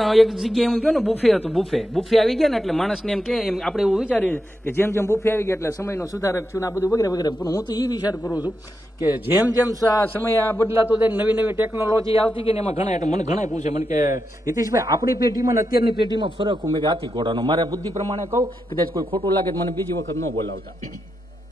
હમણાં એક જગ્યાએ એમ કહ્યું ને બુફે હતું, બુફે આવી ગયા ને એટલે માણસને એમ કે એમ આપણે એવું વિચારીએ કે જેમ જેમ બુફે આવી ગયા એટલે સમયનો સુધારક છું ને આ બધું વગેરે વગેરે. પણ હું તો એ વિચાર કરું છું કે જેમ જેમ સમય આ બદલાતો જાય, નવી નવી ટેકનોલોજી આવતી ગઈ ને એમાં ઘણા, એટલે મને ઘણા પૂછે મને કે હિતેશભાઈ આપણી પેઢીમાં ને અત્યારની પેઢીમાં ફરક હું મેં હાથી ઘોડાનો મારા બુદ્ધિ પ્રમાણે કહું, કદાચ કોઈ ખોટું લાગે તો મને બીજી વખત ન બોલાવતા.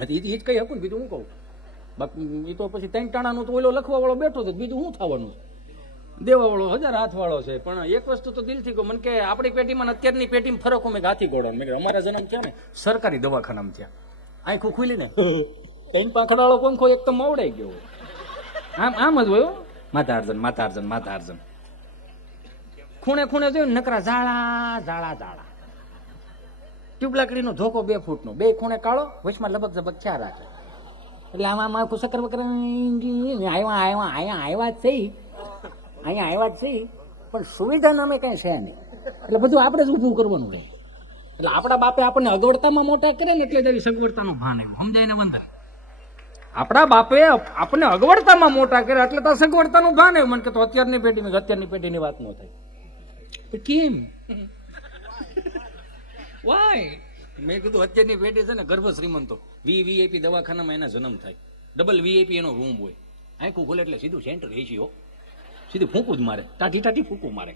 એ જ કહી શકું ને, બીજું હું કહું. બાકી એ તો પછી ત્રણ ટાણાનું તો ઓલો લખવાવાળો બેઠો છે, બીજું શું થવાનું? દેવાવાળો 1000 હાથવાળો છે. પણ એક વસ્તુ તો દિલથી કહું, મને કે આપણી પેઢીમાં અત્યારની પેઢીમાં ફરક મેં હાથી ઘોડો. મેં અમારા જન્મ થયા ને સરકારી દવાખાનામાં થયા, આંખું ખુલી ને ત્રણ પાંખડાવાળો પંખો એક તો મવડાઈ ગયો. આમ જ હોય માથાર્જન ખૂણે ખૂણે જોયું નકરા ઝાડા ટ્યુબ લાકડીનો ધોકો 2 ફૂટનો, 2 ખૂણે કાળો, વચમાં લબક ઝબક 4 રાખે. એટલે આમાં આખું સકર બકર અહીંયા આવ્યા જ છે, પણ સુવિધા નામે કઈ છે નહીં. એટલે બધું આપણે જ ઊભું કરવાનું રહે. એટલે આપણા બાપે આપણને અગવડતામાં મોટા કરે ને એટલે જ એવી સગવડતાનું ભાન આવ્યું. સમજાય ને વંદન? આપણા બાપે આપણને અગવડતામાં મોટા કરે એટલે તો સગવડતાનું ભાન આવ્યું. મને કે તો અત્યારની પેઢીની વાત ન થાય. કેમ? વાય? મેં કીધું અત્યારની પેઢી છે ને ગર્ભ શ્રીમંતો, વીઆઈપી દવાખાનામાં એના જન્મ થાય, ડબલ વીઆઈપી એનો રૂમ હોય, આંખું ખોલે એટલે સીધું સેન્ટર એસી હો, સીધું ફૂંકું જ મારે, ટાટી ફૂંકું મારે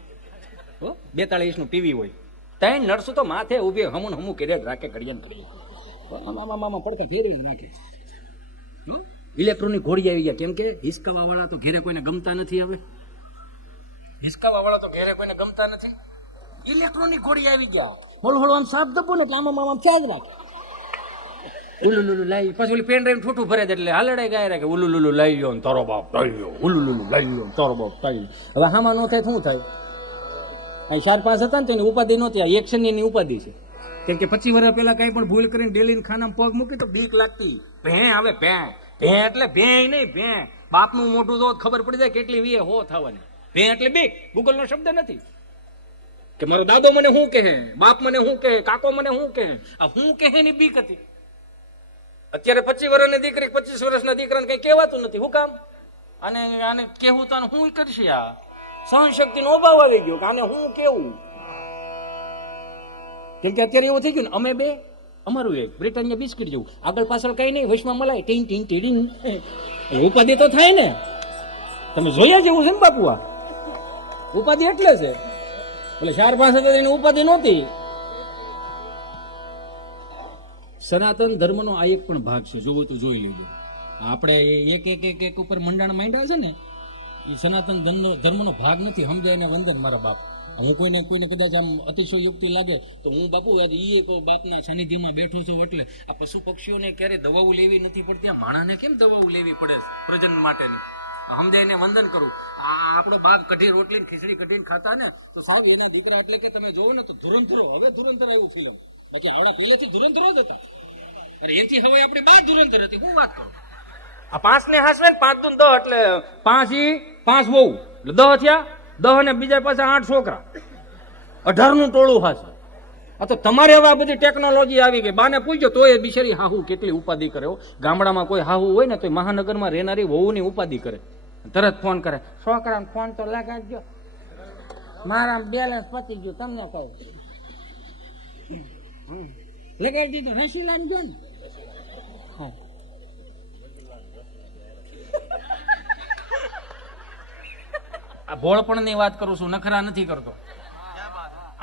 હો. 42 ઇંચનું ટીવી હોય, 3 નર્સો તો માથે ઉભી હમું કરે રાખે, ઘડિયાળ કરીએ મામા પડતા ફેરવીને નાખે. ઇલેક્ટ્રોનિક ઘોડી આવી ગયા, કેમ કે હિસકાવા વાળા તો ઘેરે કોઈને ગમતા નથી. હવે ઇલેક્ટ્રોનિક ઘોડી આવી ગયા. હળો આમ સાફ દબો ને એટલે આમ ચાર્જ રાખે. ઉલુલુલુ લાવી, પછી ઓલી પેન ડ્રાઈવ ઠૂઠું ભરે એટલે હાલડાઈ ગાય રાખે, ઉલુલુલુ લાવી લો તારો બાપ તારી લો, ઉલુલુલુ લાવી લો તારો બાપ તારી. હવે આમાં ન થાય શું થાય? અહીં 4-5 હતા ને તેની ઉપાધિ નહોતી, આ એક્શનની એની ઉપાધિ છે. કેમ કે 25 વર્ષ પહેલા કઈ પણ ભૂલ કરીને ડેલીને ખાનામાં પગ મૂકી તો બીક લાગતી. આવે ભે એટલે ભે નહીં, ભે બાપનું મોટું તો ખબર પડી જાય કેટલી વીએ હો થવાની. ભે એટલે બીક, ગૂગલનો શબ્દ નથી કે મારો દાદો મને શું કહે, બાપ મને શું કહે, કાકો મને શું કહે. આ શું કહે ની બીક હતી. અત્યારે 25 વર્ષની દીકરી 25 વર્ષના દીકરાને કઈ કહેવાતું નથી. શું કામ? આને કેવું તો શું કરશે? આ સહનશક્તિનો અભાવ આવી ગયો કે આને શું કેવું. કેમ કે અત્યારે એવું થઈ ગયું ને, અમે બે અમારું એક બ્રિટાનિયા બિસ્કિટ જેવું, આગળ પાછળ કઈ નહીં, વચમાં મલાઈ ટીંગ ટીંગ ટીડિંગ. ઉપાધિ તો થાય ને, તમે જોયા જેવું છે ને બાપુ. આ ઉપાધિ એટલે છે. એટલે 4-5 હતા એની ઉપાધિ નહોતી. સનાતન ધર્મનો આ એક પણ ભાગ છે, જોવો તો જોઈ લેજો. આપણે એક ઉપર મંડાણ માંડ્યા છે ને, એ સનાતન ધર્મનો ભાગ નથી. સમજાય ને વંદન મારા બાપ. હું કોઈને કદાચ આમ અતિશયોક્તિ લાગે તો હું બાપુ એ બાપના સાનિધ્યમાં બેઠું છું. એટલે આ પશુ પક્ષીઓને ક્યારે દવાઓ લેવી નથી પડતી, આ માણાને કેમ દવાઓ લેવી પડે પ્રજનન માટેની? સમજાય ને વંદન કરું. આપણો બાપ કઢી રોટલી ખીચડી કઢીને ખાતા ને તો સાહેબ એના દીકરા એટલે કે તમે જોવો ને તો ધુરંધરો, હવે ધુરંધર આવ્યું ફિલ્મ. એટલે આના પહેલેથી ધુરંધરો જ હતા. અરે એથી હવે આપણે 2 ધુરંધર હતી. હું વાત કરું, આ 5 ને હાસવે ને 5 દુ 10 એટલે 5 બહુ એટલે 10 થયા. 10 ને બીજા પાછા 8 છોકરા, 18 નું ટોળું હાશે. આ તો તમારે હવે આ બધી ટેકનોલોજી આવી ગઈ. બાને પૂછજો તો એ બિચારી હાહુ કેટલી ઉપાધિ કરે. ગામડામાં કોઈ હાહુ હોય ને તો મહાનગરમાં રહેનારી વહુની ઉપાધિ કરે. તરત ફોન કરે, છોકરાને ફોન તો લગાડજો, મારા બેલેન્સ પતી ગયું, તમને કહું. લગાડી દીધો, હસી લાગજો ને. આ ભોળપણ ની વાત કરું છું, નખરા નથી કરતો.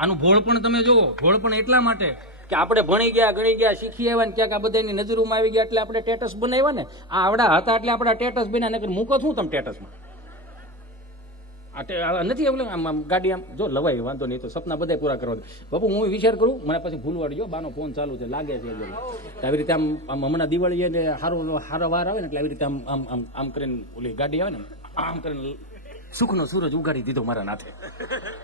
આનું ભોળપણ તમે જોવો. ભોળપણ એટલા માટે કે આપણે ભણી ગયા, ગણી ગયા, શીખી આવ્યા ને ક્યાંક આ બધાની નજરોમાં આવી ગયા એટલે આપણે ટેટસ બનાવ્યા ને. આ આવડા હતા એટલે આપણા ટેટસ બન્યા. નકર મૂકો શું તમે ટેટસમાં? નથી એવું આમ ગાડી આમ જો લવાય, વાંધો નહીં, તો સપના બધા પૂરા કરવા. બાપુ હું વિચાર કરું, મને પછી ભૂલવાડજો, બાનો ફોન ચાલુ છે લાગે છે. આવી રીતે આમ હમણાં દિવાળી એટલે સારો વાર આવે ને એટલે આવી રીતે આમ કરીને ઓલી ગાડી આવે ને આમ કરીને સુખનો સૂરજ ઉગાડી દીધો મારા નાથે.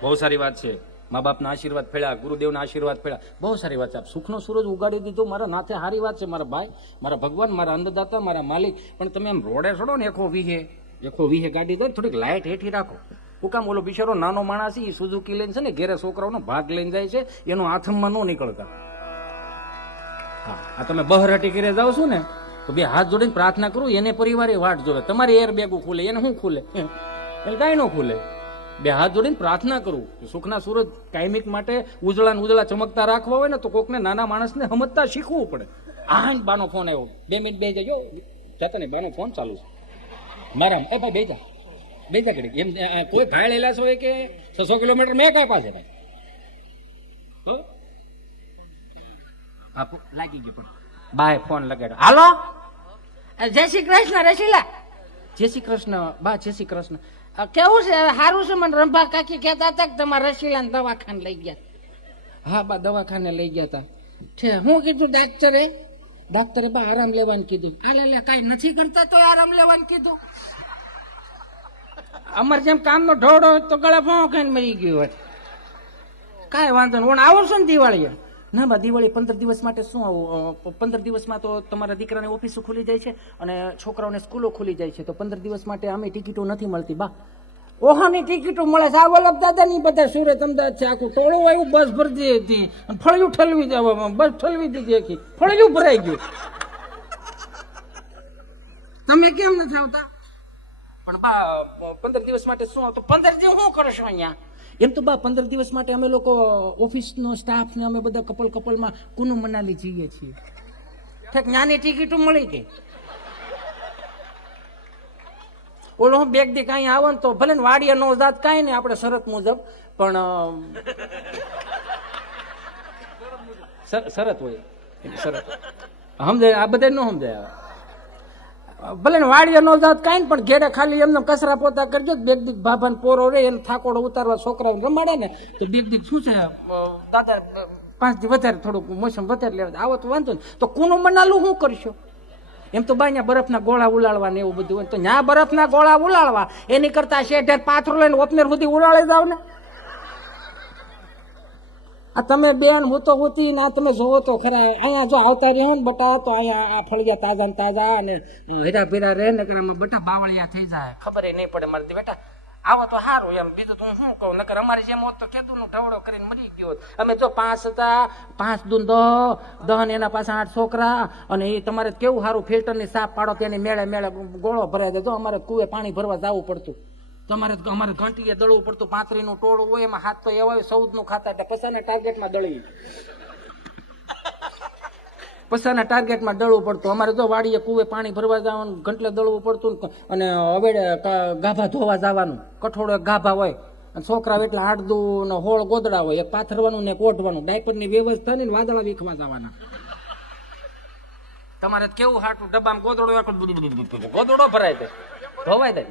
બહુ સારી વાત છે. મા બાપના આશીર્વાદ ફેળ્યા, ગુરુદેવના આશીર્વાદ ફેળ્યા, બહુ સારી વાત છે. સુખનો સૂરજ ઉગાડી દીધો મારા નાથે, સારી વાત છે. મારા ભાઈ, મારા ભગવાન, મારા અન્નદાતા, મારા માલિક. પણ તમે આમ રોડે છોડો ને 120 ગાડી દો, થોડીક લાઇટ હેઠી રાખો. હું કામ? ઓલો બિચારો નાનો માણસ છે, સુઝુકી લઈને છે ને ઘેરે છોકરાઓનો ભાગ લઈને જાય છે, એનો હાથમાં ન નીકળતા. હા, આ તમે બહરાટી ઘેરે જાવ છો ને તો 2 હાથ જોડીને પ્રાર્થના કરું, એને પરિવારે વાટ જોવે. તમારી એર બેગું ખુલે, એને શું ખુલે? એટલે કાંઈ ન ખુલે. બે હાથ જોડીને પ્રાર્થના કરું સુખના સૂરજ કાયમિક માટે ઉજળા ને ઉજળા ચમકતા રાખવા હોય ને તો કોકને નાના માણસને સમજતા શીખવું પડે. બાનો ફોન આવ્યો, 2 મિનિટ બે જજો જતા ને બાનો ફોન ચાલુ છે મારા. એ ભાઈ બેજા કરી એમ કોઈ ઘાયલેલા હોય કે 600 કિલોમીટર મેં કાપ્યા છે ભાઈ. લાગી ગયો પણ બાય ફોન લગાડ્યો. હાલો, જય શ્રી કૃષ્ણ રસીલા. જય શ્રી કૃષ્ણ બા, જય શ્રી કૃષ્ણ. કેવું છે સારું છે? મને રંભા કાકી કહેતા હતા કે તમારા રસીલા ને દવાખાને લઈ ગયા. હા બા, દવાખાને લઈ ગયા હતા. છે હું કીધું ડાક્ટરે? ડાક્ટરે બા આરામ લેવાનું કીધું. લે કઈ નથી કરતા તો આરામ લેવાનું કીધું. અમારે જેમ કામનો ઢોળો તો ગળે ફોં ખાઈને મરી ગયું હોય. કાંઈ વાંધો નહીં. હું આવું છું ને દિવાળીએ? ના બા, દિવાળી 15 દિવસ માટે શું આવું? 15 દિવસમાં તો તમારા દીકરાને ઓફિસો ખુલી જાય છે અને છોકરાઓને સ્કૂલો ખુલી જાય છે, તો 15 દિવસ માટે અમે ટિકિટો નથી મળતી બા. ઓહાની ટિકિટો મળે છે. આ વલ્લભ દાદા ની બધા સુરત અમદાવાદ છે આખું ટોળું આવ્યું, બસ ભરતી હતી, ફળિયું ઠલવી દેવામાં બસ ઠલવી દીધી આખી, ફળિયું ભરાઈ ગયું. તમે કેમ નથી આવતા? પણ બા 15 દિવસ માટે શું આવતો? 15 દિવસ શું કરશો અહીંયા? એમ તો બા 15 દિવસ માટે અમે લોકો ઓફિસનો સ્ટાફ ને અમે બધા કપલમાં કુનુ મનાલી જઈએ છીએ. ઠેક નાની ટિકિટો મળી ગઈ. ઓલો હું બેગ દી કાંઈ આવે ને તો ભલે ને વાડીએ નો જાત કાંઈ ને આપણે શરત મુજબ, પણ શરત હોય, શરત સમજાય. આ બધા ન સમજાય. ભલે ને વાડીએ નો જાત કાંઈ પણ ઘેરે ખાલી એમને કચરા પોતા કરજો. બેગ દીક ભાભાને પોરો રે એને થાકોડો ઉતારવા છોકરાઓને રમાડે ને તો બેગ દીક શું છે દાદા 5 દી વધારે થોડુંક મોસમ વધારે લેવા આવો તો વાંધો ને. તો કુનું મનાલું શું કરશો? એમ તો બાઈ બરફના ગોળા ઉલાળવા ને એવું બધું હોય તો ત્યાં બરફના ગોળા ઉલાળવા એની કરતા શેઠ પાથરો લઈને ઓપનેર સુધી ઉડાળી જાવ ને. આ તમે બેન હોતો હોતી ને તમે જોવો તો ખરા. અહીંયા જો આવતા રહ્યો ને બટા તો અહીંયા આ ફળિયા તાજા ને તાજા અને હીરા ભીરા રહે ને આમાં બટા બાવળિયા થઈ જાય, ખબર નહીં પડે મારી બેટા. આવો તો સારું એમ, બીજું તો હું શું કહું. નકર અમારી જેમ હોત તો કેદું નું ઢવડો કરીને મરી ગયો. અમે જો 5 હતા, 5 દૂન 10 ને એના પાસે 8 છોકરા, અને એ તમારે કેવું સારું ફિલ્ટરની સાફ પાડો તેની મેળે ગોળો ભરાય દે. જો અમારે કુએ પાણી ભરવા જવું પડતું, તમારે અમારે ઘંટીએ દળવું પડતું. 35 નું ટોળું હોય એમાં હાથ તો એવા 14 નું ખાતા એટલે પછાના ટાર્ગેટમાં દળી, પછાના ટાર્ગેટમાં દળવું પડતું. અમારે જો વાડીએ કુવે પાણી ભરવા જવાનું, ઘંટલે દળવું પડતું, અને હવે ગાભા ધોવા જવાનું. કઠોળો એક ગાભા હોય અને છોકરા એટલે હાડદું ને હોળ ગોદડા હોય, એક પાથરવાનું ને એક ઓઢવાનું. ડાયપરની વ્યવસ્થા ને વાદળા વીખવા જવાના. તમારે કેવું હાટું ડબ્બામાં ગોદડો ભરાય છે, ધોવાય જાય.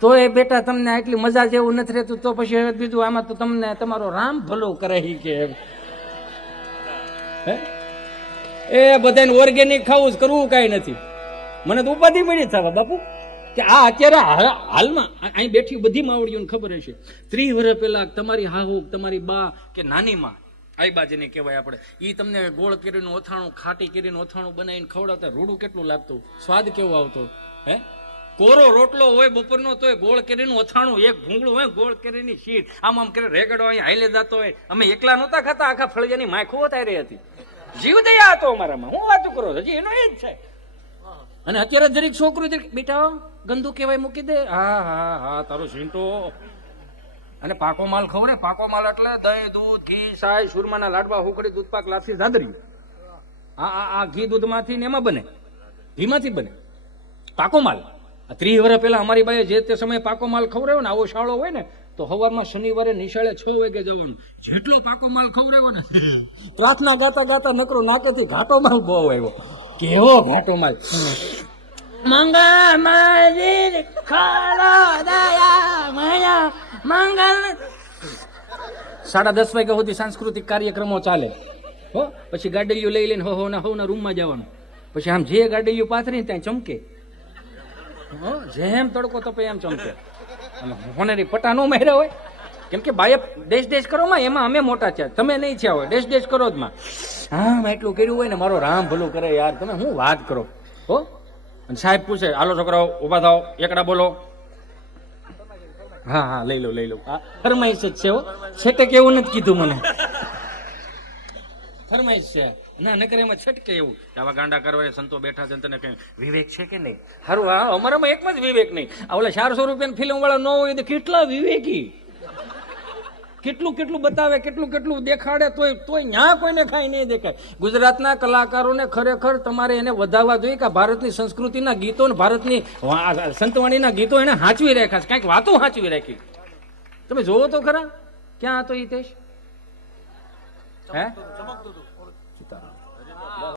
તો એ બેટા તમને આટલી મજા જેવું નથી રહેતું તો પછી બીજું આમાં તો તમને તમારો રામ ભલો કરે કે એ બધાને ઓર્ગેનિક ખાવું જ કરવું કાંઈ નથી. મને તો ઉપાધિ મળી થવા બાપુ કે આ અત્યારે હાલમાં અહીં બેઠી બધી માવડીઓને ખબર હશે 30 વર્ષ પહેલા તમારી હાહુ, તમારી બા કે નાની માં, આઈ બાજીને કહેવાય આપણે, એ તમને ગોળ કેરીનું ઓથાણું, ખાટી કેરીનું ઓથાણું બનાવીને ખવડાવતા. રૂડું કેટલું લાગતું, સ્વાદ કેવો આવતો. હે, કોરો રોટલો હોય બપોરનો તોય ગોળ કેરીનું ઓથાણું, એક ભૂંગળું હોય, ગોળ કેરીની શીટ, આમ કરી રેગડો અહીંયા હાઈલે જતો હોય. અમે એકલા નહોતા ખાતા, આખા ફળિયાની માખો ઉતારી હતી. જીવ દયા હતો અમારામાં. હું વાતું કરો હજી એનો એ જ છે. અને અત્યારે જરીક છોકરું જરીક બેટા ગંદુ કહેવાય મૂકી દે. હા હા હા તારો ઝીંટો. અને પાકો માલ ખવરે. પાકો માલ એટલે દહીં, દૂધ, ઘી, સાય, સુરમાના લાડવા, હુકડી, દૂધપાક, લાપસી, જાદરી. આ ઘી દૂધમાંથી ને એમાં બને, ઘીમાંથી બને પાકો માલ. 30 વર્ષ પહેલા અમારી બાઈએ જે તે સમયે પાકો માલ ખવડાવ્યો ને, આવો શાળો હોય ને તો સવારમાં શનિવારે નિશાળે 6 વાગે જવાનું. જેટલો પાકો માલ ખવડાવ્યો ને, પ્રાર્થના ગાતા ગાતા નકરો નાકેથી ઘાટો માલ બહુ આવ્યો. કેવો ઘાટો માલ. મંગળ માજી ખાલો દયા મયા મંગળ. 10:30 વાગ્યા સુધી સાંસ્કૃતિક કાર્યક્રમો ચાલે. હો, પછી ગાડીઓ લઈ લઈને હોના રૂમમાં જવાનું. પછી આમ જે ગાડીઓ પાથરી ત્યાં ચમકે, જેમ તડકો તપે એમ ચમકે. હોનેરી પટા નો માર્યા હોય, કેમ કે બાએ દેશ કરો માં, એમાં અમે મોટા છે, તમે નહીં થયા હોય. દેશ કરો જ માં. હા એટલું કર્યું હોય ને, મારો રામ ભલું કરે યાર. તમે શું વાત કરો. હો, અને સાહેબ પૂછે, હાલો છોકરાઓ ઉભા થાવ, એકડા બોલો. હા હા લઈ લો. આ ફરમાઈશ જ છે. હો, છેટે કેવું નથી કીધું મને, ફરમાઈશ છે. ના નકર એમાં છટકે એવું કે આવા ગાંડા કરવા સંતો બેઠા છે ને તને કઈ વિવેક છે કે નહીં? હારું, હા, અમારામાં એકમાં જ વિવેક નહીં. આ ઓલા 400 રૂપિયાની ફિલ્મ વાળા ન હોય તો કેટલા વિવેકી, કેટલું કેટલું બતાવે, કેટલું કેટલું દેખાડે, તોય ન્યા કોઈને કાંઈ નહીં દેખાય. ગુજરાતના કલાકારોને ખરેખર તમારે એને વધારવા જોઈએ કે ભારતની સંસ્કૃતિના ગીતો ને ભારતની સંતવાણીના ગીતો એને હાંચવી રાખ્યા છે, કાંઈક વાતો હાંચવી રાખી. તમે જોવો તો ખરા, ક્યાં હતો હિતેશ? હે સીતારામ.